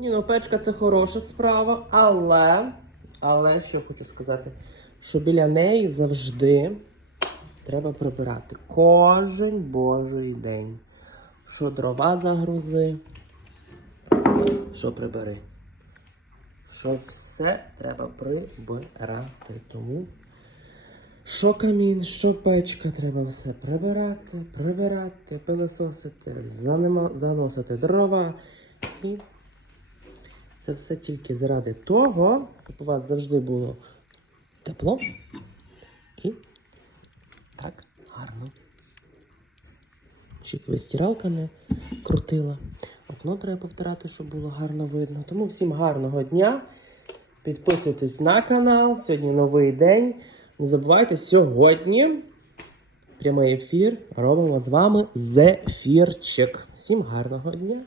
Ні, ну печка це хороша справа, але, але що хочу сказати, що біля неї завжди треба прибирати кожен божий день. Що дрова загрузи, що прибери. Що все треба прибирати. Тому що камін, що печка, треба все прибирати, прибирати, пилососити, заносити дрова. І це все тільки заради того, щоб у вас завжди було тепло і так гарно. Щоб стиралка не крутила. Окно треба повтирати, щоб було гарно видно. Тому всім гарного дня. Підписуйтесь на канал. Сьогодні новий день. Не забувайте, сьогодні прямий ефір робимо з вами зефірчик. Всім гарного дня!